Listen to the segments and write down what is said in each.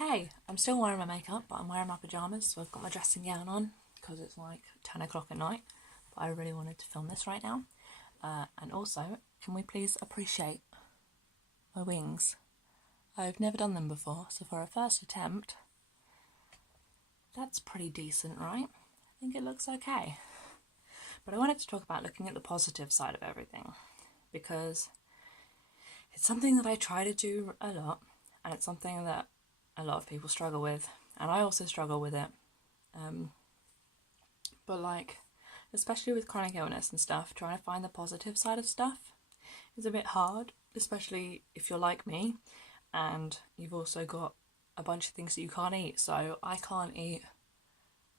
Hey, I'm still wearing my makeup, but I'm wearing my pyjamas, so I've got my dressing gown on because it's like 10 o'clock at night. But I really wanted to film this right now. And also, can we please appreciate my wings? I've never done them before, so for a first attempt, that's pretty decent, right? I think it looks okay. But I wanted to talk about looking at the positive side of everything, because it's something that I try to do a lot, and it's something that a lot of people struggle with, and I also struggle with it. But like, especially with chronic illness and stuff, trying to find the positive side of stuff is a bit hard, especially if you're like me and you've also got a bunch of things that you can't eat. So I can't eat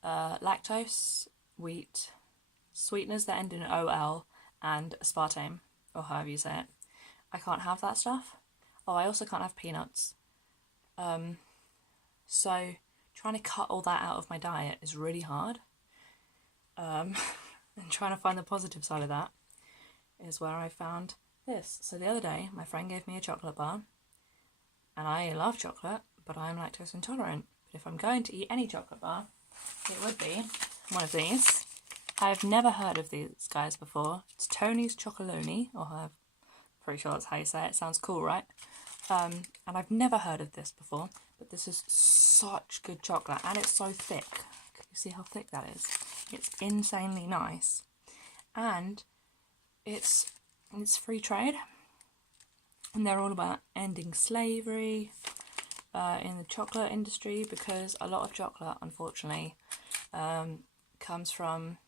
lactose, wheat, sweeteners that end in OL, and aspartame, or however you say it. I can't have that stuff. Oh, I also can't have peanuts. So trying to cut all that out of my diet is really hard. And trying to find the positive side of that is where I found this. So the other day, my friend gave me a chocolate bar, and I love chocolate, but I'm lactose intolerant. But if I'm going to eat any chocolate bar, it would be one of these. I've never heard of these guys before. It's Tony's Chocolonely, or I'm pretty sure that's how you say it. Sounds cool, right? And I've never heard of this before, but this is such good chocolate, and it's so thick. Can you see how thick that is? It's insanely nice, and it's free trade, and they're all about ending slavery in the chocolate industry, because a lot of chocolate, unfortunately, comes from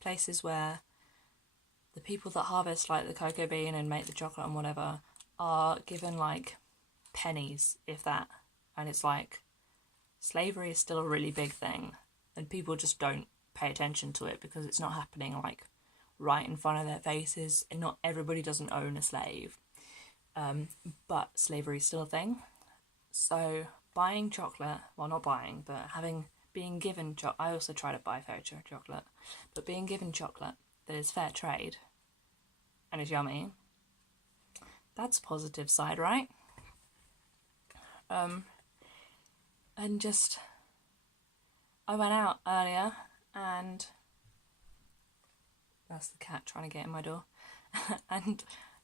places where the people that harvest like the cocoa bean and make the chocolate and whatever are given like pennies, if that, and it's like slavery is still a really big thing, and people just don't pay attention to it because it's not happening like right in front of their faces, and not everybody doesn't own a slave, but slavery is still a thing. So buying chocolate, well, not buying, but being given I also try to buy fair trade chocolate, but being given chocolate that is fair trade and is yummy, that's a positive side, right? And just, I went out earlier, and that's the cat trying to get in my door, and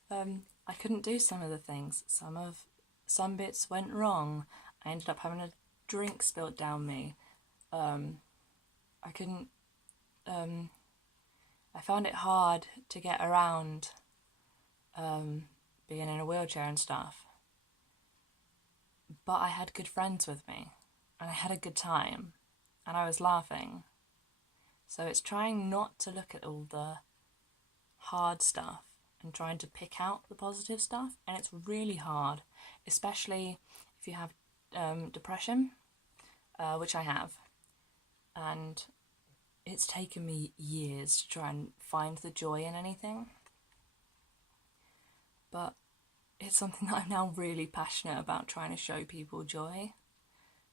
I couldn't do some of the things. Some bits went wrong. I ended up having a drink spilt down me. I couldn't. I found it hard to get around, being in a wheelchair and stuff. But I had good friends with me, and I had a good time, and I was laughing. So it's trying not to look at all the hard stuff and trying to pick out the positive stuff, and it's really hard, especially if you have depression, which I have, and it's taken me years to try and find the joy in anything, but it's something that I'm now really passionate about, trying to show people joy.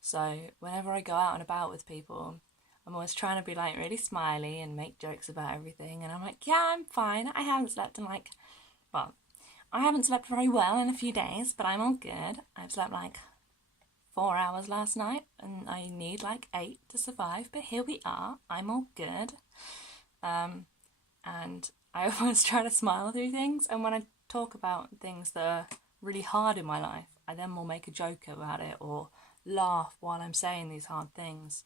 So whenever I go out and about with people, I'm always trying to be like really smiley and make jokes about everything, and I'm like, yeah, I'm fine. I haven't slept very well in a few days, but I'm all good. I've slept like 4 hours last night, and I need like 8 to survive, but here we are. I'm all good. And I always try to smile through things, and when I talk about things that are really hard in my life, I then will make a joke about it or laugh while I'm saying these hard things.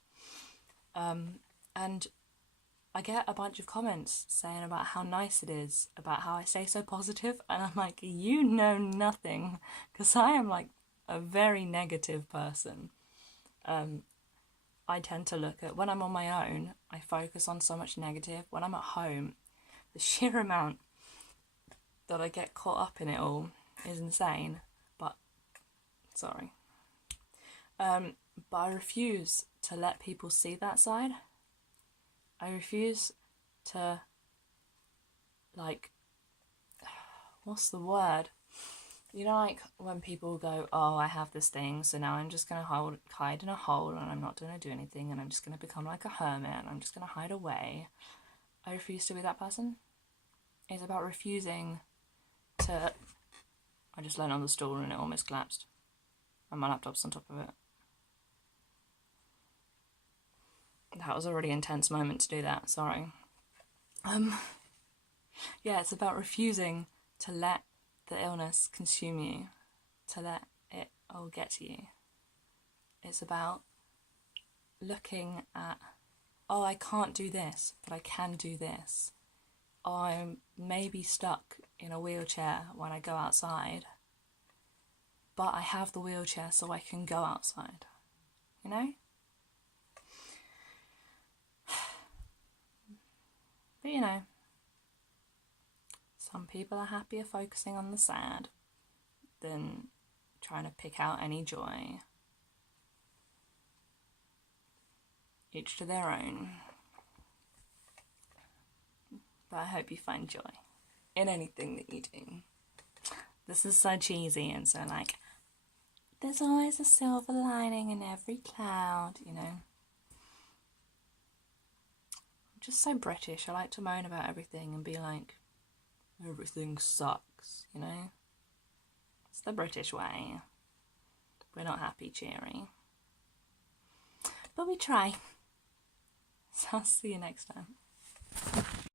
And I get a bunch of comments saying about how nice it is, about how I stay so positive, and I'm like, you know nothing, because I am like a very negative person. I tend to look at, when I'm on my own, I focus on so much negative. When I'm at home, the sheer amount that I get caught up in it all is insane, but sorry. But I refuse to let people see that side. I refuse to, like, what's the word? You know, like when people go, oh, I have this thing, so now I'm just going to hide in a hole, and I'm not going to do anything, and I'm just going to become like a hermit, and I'm just going to hide away. I refuse to be that person. It's about refusing to... I just leaned on the stool and it almost collapsed. And my laptop's on top of it. That was a really intense moment to do that, sorry. Yeah, it's about refusing to let the illness consume you, to let it all get to you. It's about looking at, oh, I can't do this, but I can do this. Oh, I'm maybe stuck in a wheelchair when I go outside, but I have the wheelchair so I can go outside, you know? But you know, some people are happier focusing on the sad than trying to pick out any joy. Each to their own. But I hope you find joy in anything that you do. This is so cheesy and so like, there's always a silver lining in every cloud, you know. I'm just so British. I like to moan about everything and be like, everything sucks, you know. It's the British way. We're not happy, cheery. But we try. So I'll see you next time.